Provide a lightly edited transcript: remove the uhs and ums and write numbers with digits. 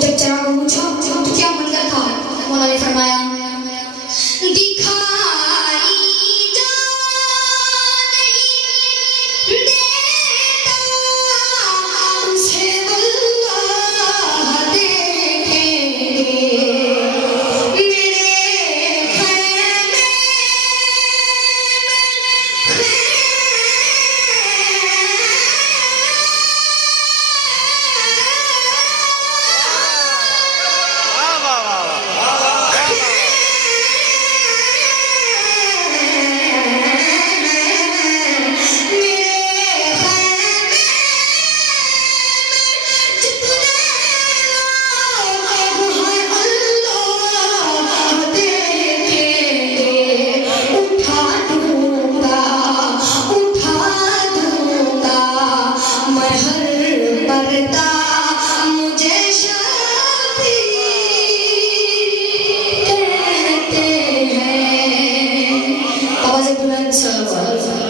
जब चराग को पूछा तो क्या मंजर था, मौला ने फरमाया दिखाई जा नहीं देता उसे अल्लाह देखेंगे मेरे खैमे बुलंद